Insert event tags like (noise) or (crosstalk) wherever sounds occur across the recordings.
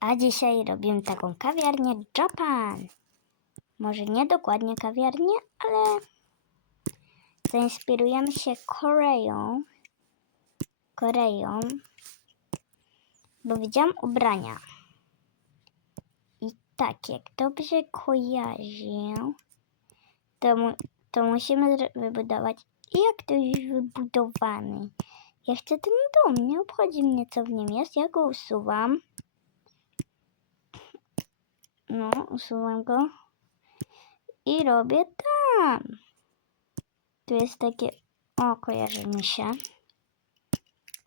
A dzisiaj robimy taką kawiarnię Japan. Może nie dokładnie kawiarnię, ale zainspirujemy się Koreą. Koreą, bo widziałam ubrania. I tak, jak dobrze kojarzę, to, mu, to musimy wybudować. I jak to już wybudowany? Ja chcę ten dom, nie obchodzi mnie co w nim jest, ja go usuwam. No, usuwam go. I robię tam. Tu jest takie, o, kojarzy mi się.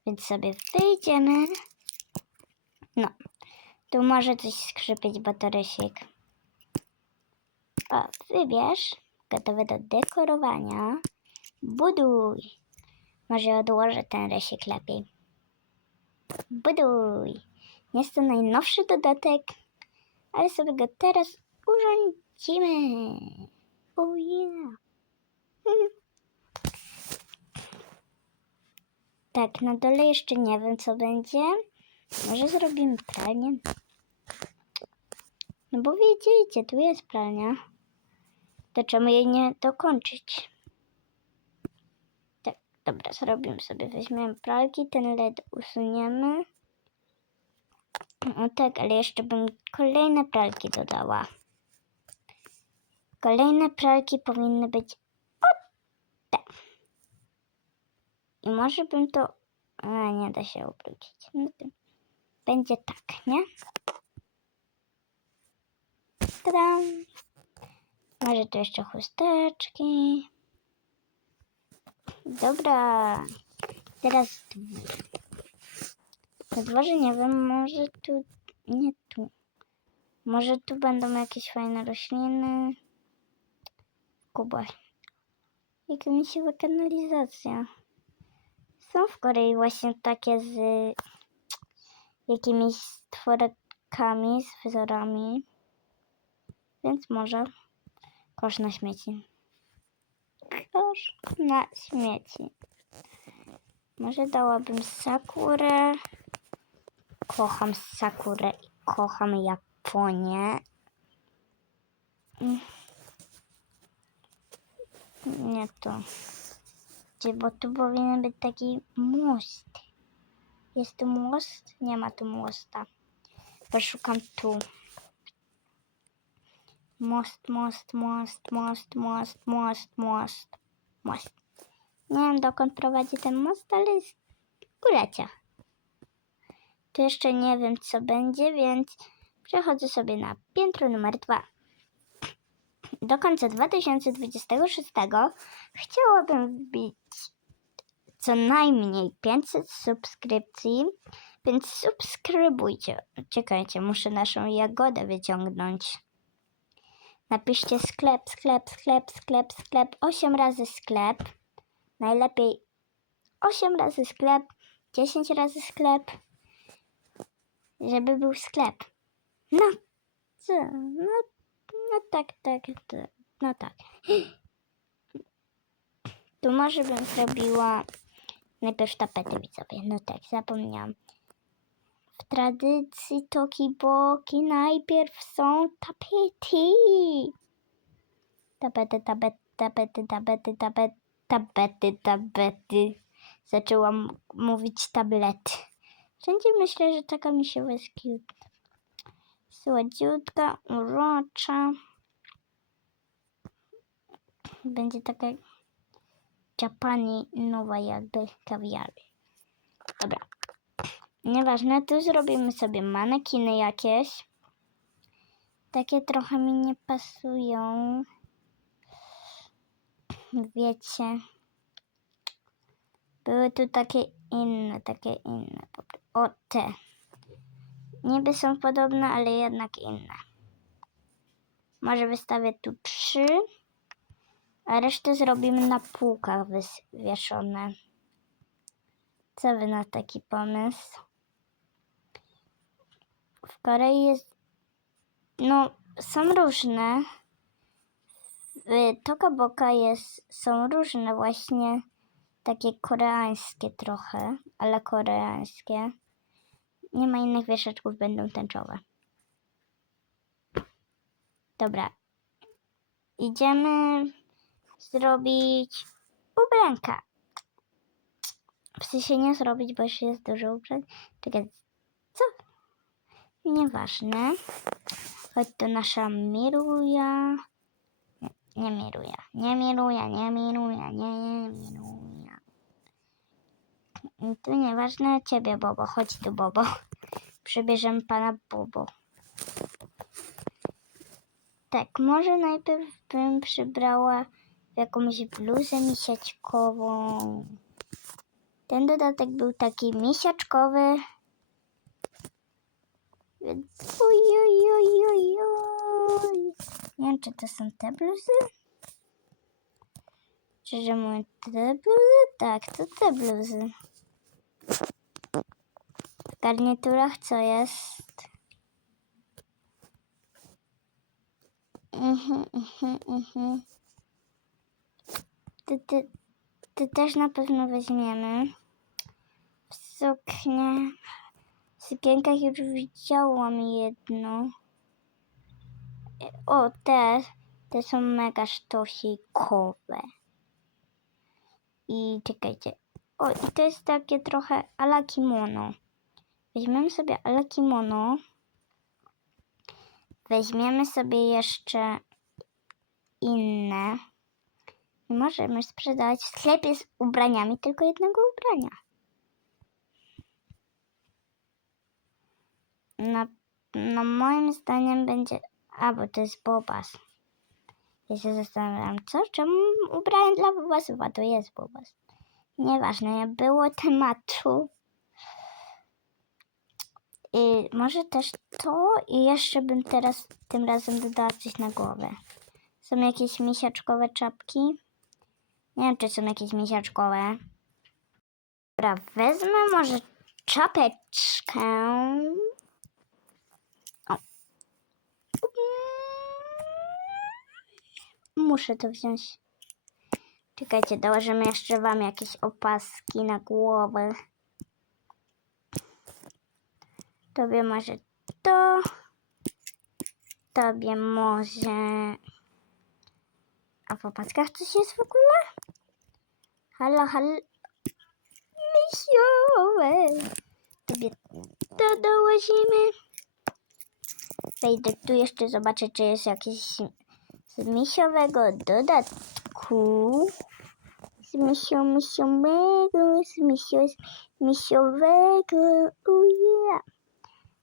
Więc sobie wyjdziemy. No, tu może coś skrzypieć batorysik. O, wybierz. Gotowe do dekorowania. Buduj. Może odłożę ten rysik lepiej. Buduj. Jest to najnowszy dodatek, ale sobie go teraz urządzimy. Oh (laughs) yeah. Tak, na dole jeszcze nie wiem co będzie. Może zrobimy pralnię. No bo widzicie, tu jest pralnia. To czemu jej nie dokończyć? Tak, dobra, zrobimy sobie. Weźmiemy pralki, ten led usuniemy. No tak, ale jeszcze bym kolejne pralki dodała. Kolejne pralki powinny być o te. I może bym to... A, nie da się obrócić. No to będzie tak, nie? Tadam. Może tu jeszcze chusteczki. Dobra. Teraz. Na nie wiem, może tu... Nie tu. Może tu będą jakieś fajne rośliny. Kuba. Jak mi się kanalizacja. Są w Korei właśnie takie z jakimiś stworkami, z wzorami. Więc może kosz na śmieci. Kosz na śmieci. Może dałabym Sakurę. Kocham Sakurę i kocham Japonię. Mm. Nie to. Gdzie, bo tu powinien być taki most. Jest tu most? Nie ma tu mosta. Poszukam tu. Most, most, most, most, most, most, most, most. Nie wiem dokąd prowadzi ten most, ale jest ulecia. Tu jeszcze nie wiem co będzie, więc przechodzę sobie na piętro numer dwa. Do końca 2026 chciałabym wbić co najmniej 500 subskrypcji, więc subskrybujcie. Czekajcie, muszę naszą jagodę wyciągnąć. Napiszcie sklep, sklep, sklep, sklep, sklep, 8 razy sklep. Najlepiej 8 razy sklep, 10 razy sklep, żeby był sklep. No, co? No, no tak, tak, tak, no tak. (gasps) Tu może bym zrobiła najpierw tapety widzowie. No tak, zapomniałam. W tradycji Tokiboki najpierw są tapety. Tapety, tapety, tapety, tapety, tapety, tapety, tapety. Zaczęłam mówić tablety. Wszędzie myślę, że taka mi się jest. Słodziutka, urocza. Będzie taka Japani nowa jakby kawiarnia. Dobra. Nieważne, tu zrobimy sobie manekiny jakieś. Takie trochę mi nie pasują. Wiecie. Były tu takie inne, takie inne. O, te. Niby są podobne, ale jednak inne. Może wystawię tu trzy. A resztę zrobimy na półkach wywieszone. Co wy na taki pomysł? W Korei jest. No, są różne. W Tokaboka jest, są różne właśnie takie koreańskie trochę, ale koreańskie. Nie ma innych wieszaczków, będą tęczowe. Dobra. Idziemy zrobić ubranka. W sensie nie zrobić, bo już jest dużo ubrań. Czekaj, co? Nieważne. Chodź to nasza miruja. Nie, nie miruja. Nie miruja, nie miruja, nie miruja. Tu nieważne ciebie, Bobo. Chodź tu, Bobo. Przybierzemy pana Bobo. Tak, może najpierw bym przybrała jakąś bluzę misiaczkową. Ten dodatek był taki misiaczkowy. Oj, oj, oj, oj, oj. Nie wiem, czy to są te bluzy? Szczerze mówiąc, te bluzy? Tak, to te bluzy. W garniturach co jest? Mhm, mhm, mhm. Ty, ty, ty też na pewno weźmiemy. W suknię. W sukienkach już widziałam jedną. O, te. Te są mega sztosikowe. I czekajcie. O, i to jest takie trochę ala kimono. Weźmiemy sobie ala kimono. Weźmiemy sobie jeszcze inne. Możemy sprzedać w sklepie z ubraniami tylko jednego ubrania. No, no moim zdaniem będzie... A, bo to jest Bobas. Ja się zastanawiam, co? Czemu ubranie dla Bobasów? A to jest Bobas. Nieważne, nie było tematu. I może też to i jeszcze bym teraz tym razem dodała coś na głowę. Są jakieś misiaczkowe czapki? Nie wiem, czy są jakieś misiaczkowe. Dobra, wezmę może czapeczkę. O. Muszę to wziąć. Czekajcie, dołożymy jeszcze wam jakieś opaski na głowę. Tobie może to. Tobie może... A w opaskach coś jest w ogóle? Halo, halo. Misiowe. Tobie to dołożymy. Wejdę tu jeszcze zobaczę, czy jest jakiś z misiowego dodatku. Z misio, misiowego, z misio, z misiowego. Oh yeah.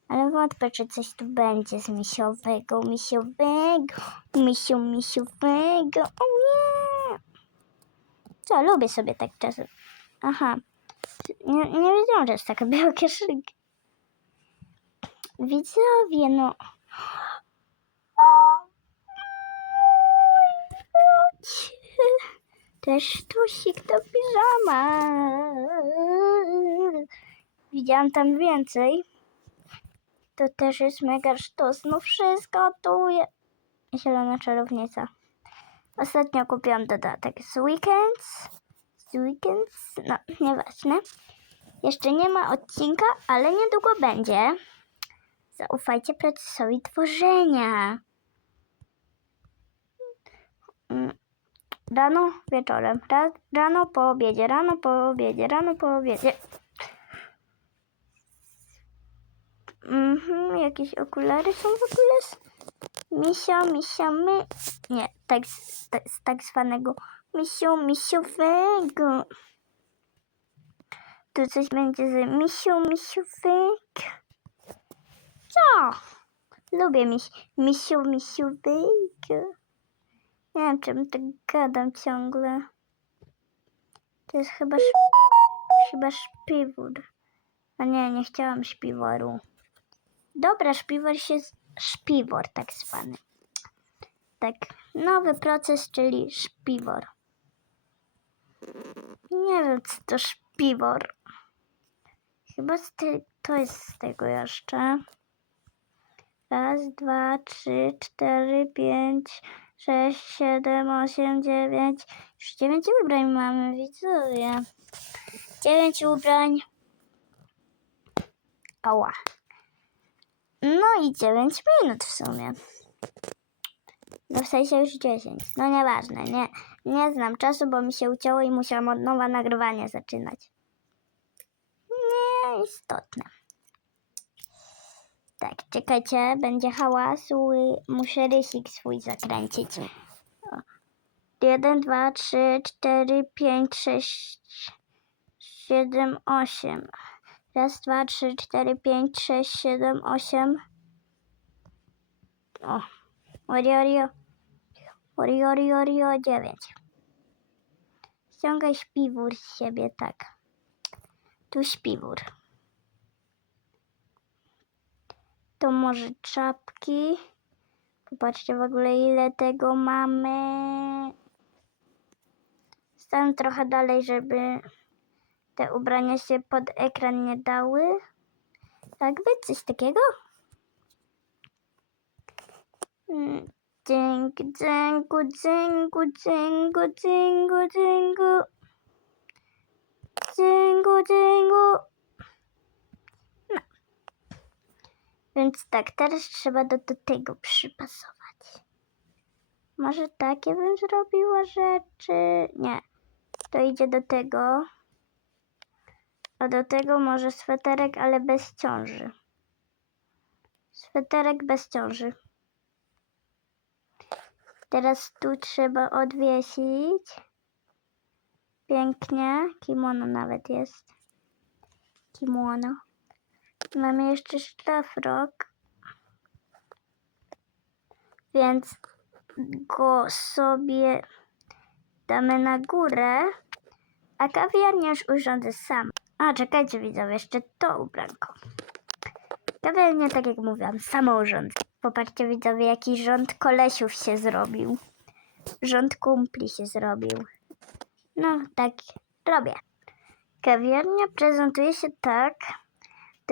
Ale wątpię, czy coś tu będzie z misiowego, misiowego, misio, misiowego. O nie! Co, lubię sobie tak czasem. Aha. Nie, nie wiedziałam, że jest taka biała kieszynka. Widzowie, no. (laughs) Też sztusik to piżama. Widziałam tam więcej. To też jest mega sztos. No wszystko tu jest. Zielona czarownica. Ostatnio kupiłam dodatek z Weekends. Z Weekends. No, nieważne. Jeszcze nie ma odcinka, ale niedługo będzie. Zaufajcie procesowi tworzenia. Rano, wieczorem. Ra, rano po obiedzie, rano po obiedzie, rano po obiedzie. Mhm, jakieś okulary są w ogóle z misio, my... Nie, tak z, tak, z tak zwanego misio, misiowego. Tu coś będzie z misio, misiowego. Co? Lubię miś, misio, misiowego. Nie wiem, czym tak gadam ciągle. To jest chyba, sz, chyba szpiwór. A nie, nie chciałam śpiworu. Dobra, szpiwor się... Szpiwor tak zwany. Tak, nowy proces, czyli szpiwor. Nie wiem, co to szpiwor. Chyba to jest z tego jeszcze. Raz, dwa, trzy, cztery, pięć, sześć, siedem, osiem, dziewięć. Już dziewięć ubrań mamy, widzowie. Dziewięć ubrań. Ała. No i 9 minut w sumie. No w sensie już 10. No nieważne, nie, nie znam czasu, bo mi się ucięło i musiałam od nowa nagrywanie zaczynać. Nieistotne. Tak, czekajcie, będzie hałas, muszę rysik swój zakręcić. O. Jeden, dwa, trzy, cztery, pięć, sześć, siedem, osiem. Raz, dwa, trzy, cztery, pięć, sześć, siedem, osiem. O, ori, ori, o. ori, ori, ori, o, dziewięć. Ściągaj śpiwór z siebie, tak. Tu śpiwór. To może czapki. Popatrzcie w ogóle ile tego mamy. Stanę trochę dalej, żeby te ubrania się pod ekran nie dały. Tak być, coś takiego? Mm, Dzyngu, dzyngu, dzyngu, dzyngu, dzyngu, dzyngu. Dzyngu, dzyngu. No. Więc tak, teraz trzeba do, do tego przypasować. Może takie bym zrobiła rzeczy. Nie. To idzie do tego. A do tego może sweterek, ale bez ciąży. Sweterek bez ciąży. Teraz tu trzeba odwiesić. Pięknie. Kimono nawet jest. Kimono. Mamy jeszcze szlafrok. Więc go sobie damy na górę. A kawiarnia już urządzę sam. A, czekajcie widzowie, jeszcze to ubranko. Kawiarnia, tak jak mówiłam, samo urządzę. Popatrzcie widzowie, jaki rząd kolesiów się zrobił. Rząd kumpli się zrobił. No, tak robię. Kawiarnia prezentuje się tak.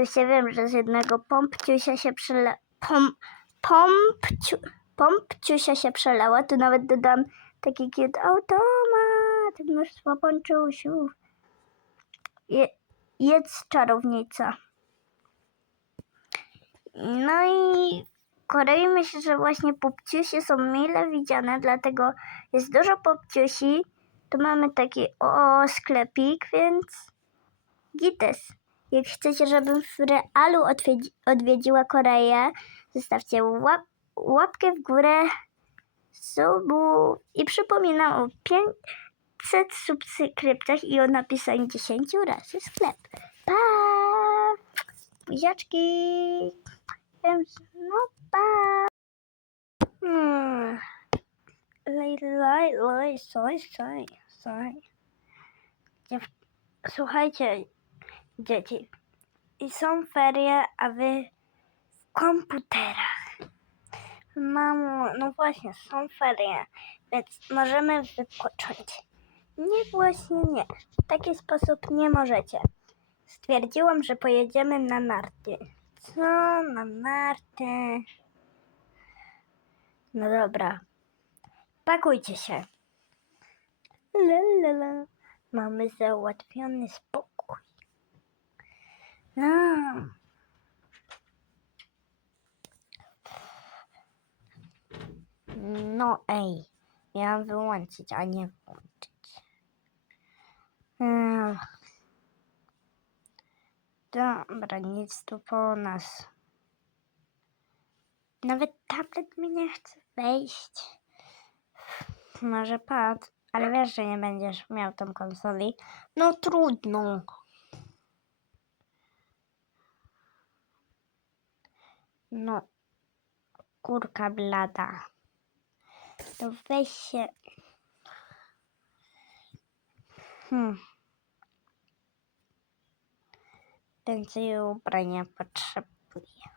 Się wiem, że z jednego pompciusia się przele... Pom... Pompciu... Pompciusia się przelała. Tu nawet dodam taki cute automat. Mnóstwo ponczusiów. Je... Jedz czarownica. No i w Korei myślę, że właśnie popciusie są mile widziane, dlatego jest dużo popciusi. Tu mamy taki o sklepik, więc gites. Jak chcecie, żebym w realu odwiedzi, odwiedziła Koreę, zostawcie łap, łapkę w górę, subu i przypominam o 500 subskrypcjach i o napisaniu 10 razy sklep. Pa! Buziaczki! No pa! Hmm. Lej, lej, lej, soj, soj, soj. Słuchajcie, dzieci. I są ferie, a wy w komputerach. Mamo, no właśnie, są ferie, więc możemy wypocząć. Nie, właśnie nie. W taki sposób nie możecie. Stwierdziłam, że pojedziemy na narty. Co? Na narty? No dobra. Pakujcie się. Lalala. Mamy załatwiony spokój. No. No ej, miałam wyłączyć, a nie włączyć. Ech. Dobra, nic tu po nas. Nawet tablet mi nie chce wejść. Może pad, ale wiesz, że nie będziesz miał tą konsoli. No trudno. No, kurka blada. To weź się. Hmm. Więcej ubrania potrzebuję.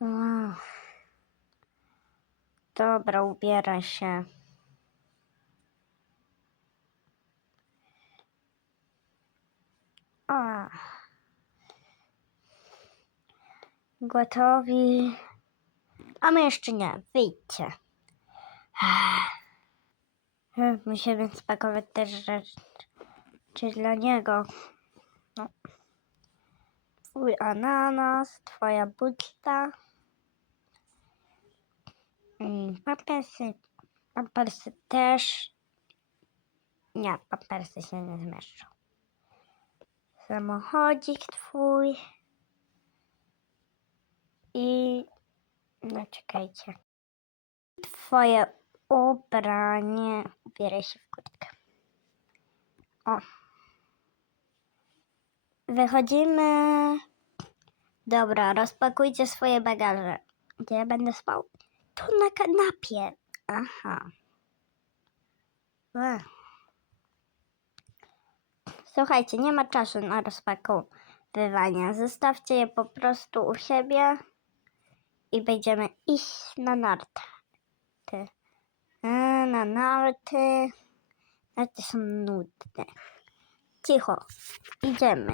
Uff. Dobra, ubieraj się. Gotowi. A my jeszcze nie. Wyjdźcie. Muszę więc spakować też rzeczy. Czy dla niego? No. Twój ananas, twoja budzta. Mm, Pampersy. Pampersy też. Nie, pampersy się nie zmieszczą. Samochodzik twój. I... No czekajcie. Twoje ubranie. Ubieraj się w kurtkę. O. Wychodzimy. Dobra, rozpakujcie swoje bagaże. Gdzie ja będę spał? Tu na kanapie. Aha. Ech. Słuchajcie, nie ma czasu na rozpakowywanie. Zostawcie je po prostu u siebie i będziemy iść na narty. Na narty. Narty są nudne. Cicho, idziemy.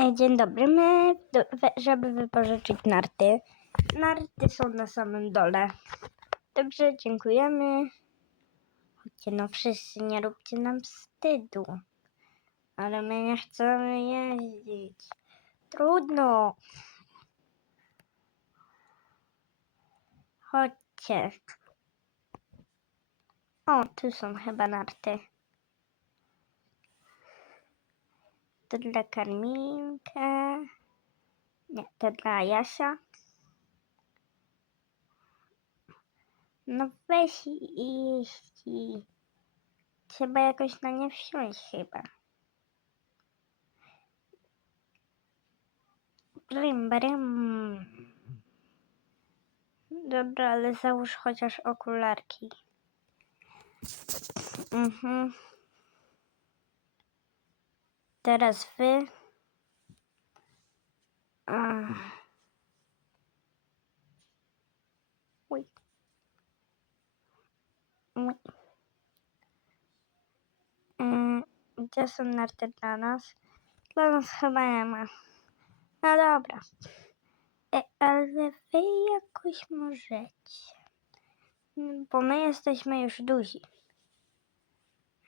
E, Dzień dobry, my, żeby wypożyczyć narty. Narty są na samym dole. Dobrze, dziękujemy. Chodźcie, no wszyscy, nie róbcie nam wstydu. Ale my nie chcemy jeździć. Trudno. Chodźcie. O, tu są chyba narty. To dla Karminka. Nie, to dla Jasia. No weź i trzeba jakoś na nie wsiąść chyba. Brim, brim. Dobra, ale załóż chociaż okularki. Mhm. Teraz wy. Ach. Uj. Uj. Gdzie są narty dla nas? Dla nas chyba nie ma. No dobra. E, ale wy jakoś możecie. Bo my jesteśmy już duzi.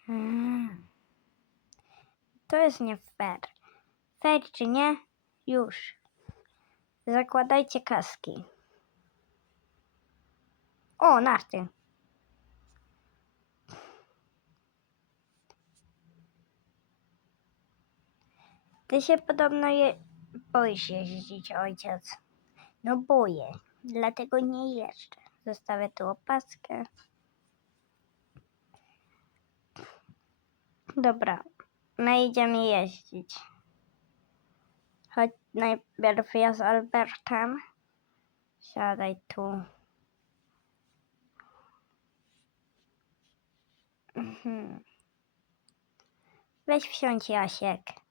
Mm. To jest nie fair. Fair czy nie? Już. Zakładajcie kaski. O, narty. Ty się podobno je... boisz jeździć, ojciec. No boję, dlatego nie jeżdżę. Zostawię tu opaskę. Dobra, my idziemy jeździć. Chodź najpierw ja z Albertem. Siadaj tu. Mhm. Weź wsiądź Jasiek.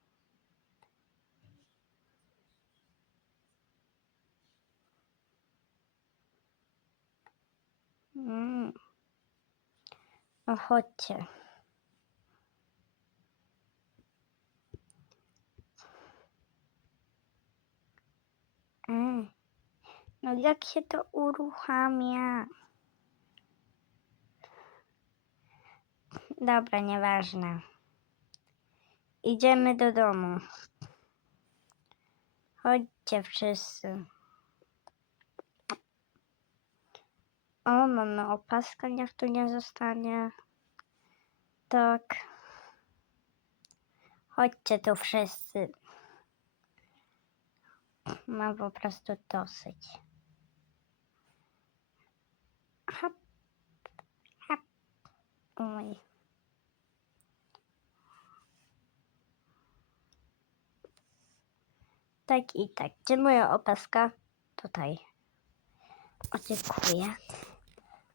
No chodźcie. Mm. No jak się to uruchamia? Dobra, nieważne. Idziemy do domu. Chodźcie wszyscy. O, mamy opaskę, niech tu nie zostanie. Tak. Chodźcie tu wszyscy. Mam po prostu dosyć. Hop. Hop. Oj. Tak i tak. Gdzie moja opaska? Tutaj. O, dziękuję.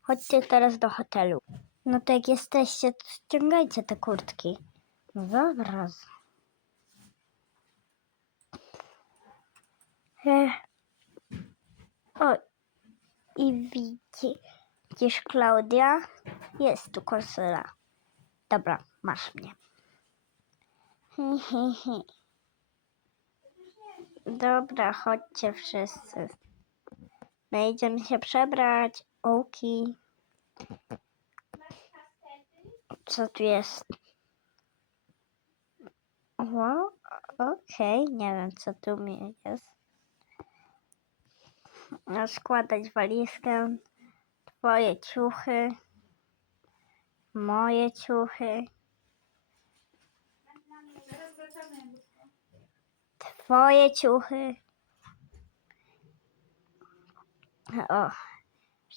Chodźcie teraz do hotelu. No to jak jesteście, to ściągajcie te kurtki. No dobra. Ech. O, i widzi, widzisz Klaudia? Jest tu konsola. Dobra, masz mnie. (laughs) Dobra, chodźcie wszyscy. My idziemy się przebrać. Oki. Co tu jest? Oho, okej, nie wiem co tu mi jest. Składać walizkę, twoje ciuchy, moje ciuchy, twoje ciuchy. O,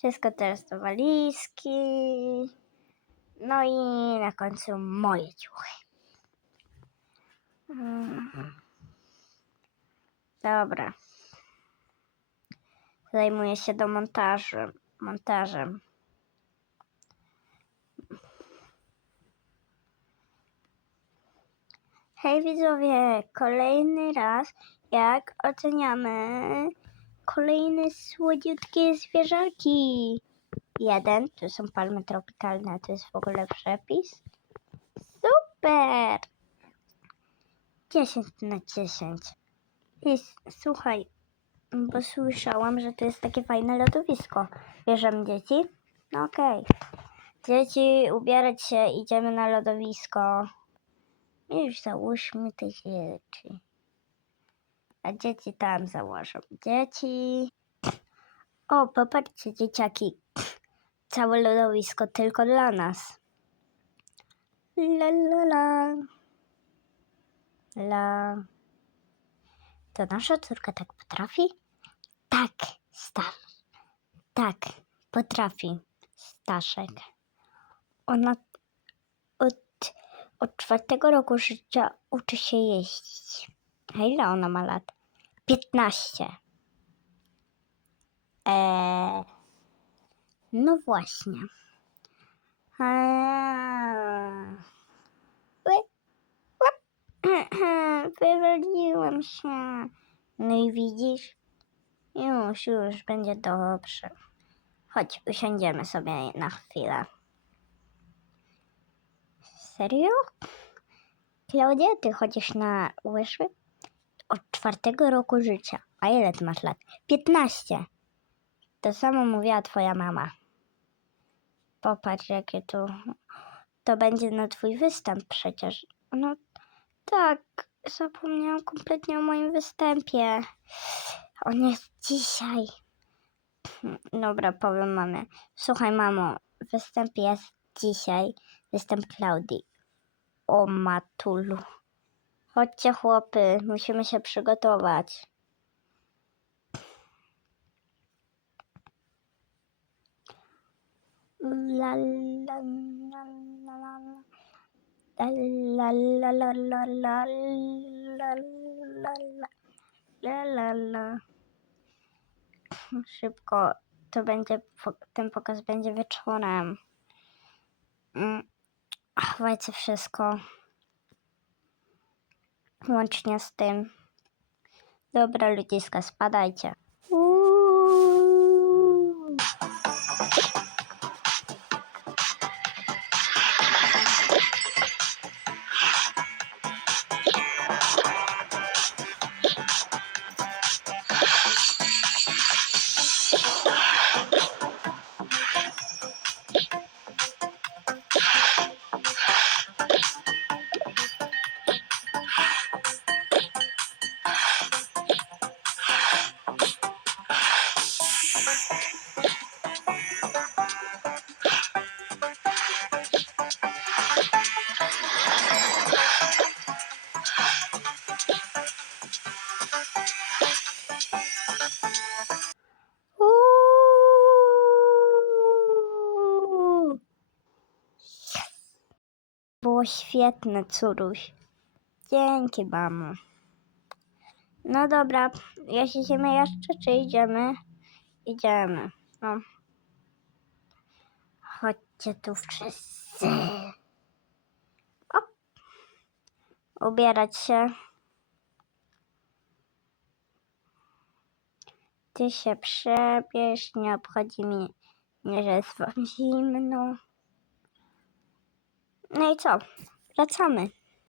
wszystko teraz do walizki. No i na końcu moje ciuchy. Dobra. Zajmuję się do montażu, montażem. Hej widzowie, kolejny raz jak oceniamy kolejne słodziutkie zwierzaki. Jeden, tu są palmy tropikalne, to jest w ogóle przepis. Super! 10 na 10. I s- słuchaj, bo słyszałam, że to jest takie fajne lodowisko. Bierzemy dzieci? No okej. Dzieci, ubierać się, idziemy na lodowisko. Już załóżmy te rzeczy. A dzieci tam założą. Dzieci. O, popatrzcie, dzieciaki. Całe lodowisko tylko dla nas. La la la. La. To nasza córka tak potrafi? Tak, Stasz. Tak, potrafi. Staszek. Ona od, od czwartego roku życia uczy się jeździć. A ile ona ma lat? 15. Eee, no właśnie. Eee. Wywaliłem się. No i widzisz? Już, już, będzie dobrze. Chodź, usiądziemy sobie na chwilę. Serio? Klaudia, ty chodzisz na łyżwy? Od czwartego roku życia. A ile ty masz lat? 15. To samo mówiła twoja mama. Popatrz, jakie tu... To będzie na twój występ przecież. No tak, zapomniałam kompletnie o moim występie. On jest dzisiaj. Dobra, powiem mamie. Słuchaj, mamo, występ jest dzisiaj. Występ Klaudii. O matulu. Chodźcie, chłopy, musimy się przygotować. La la la la la la. La la la la la la. Szybko, to będzie, ten pokaz będzie wieczorem. Mm, Chowajcie wszystko. Łącznie z tym. Dobra, ludziska, spadajcie. Było świetne. Dzięki, mamo. No dobra, jeździmy jeszcze, czy idziemy? Idziemy, no. Chodźcie tu wszyscy. O. Ubierać się. Ty się przebierz, nie obchodzi mnie, że jest wam zimno. No i co? Wracamy.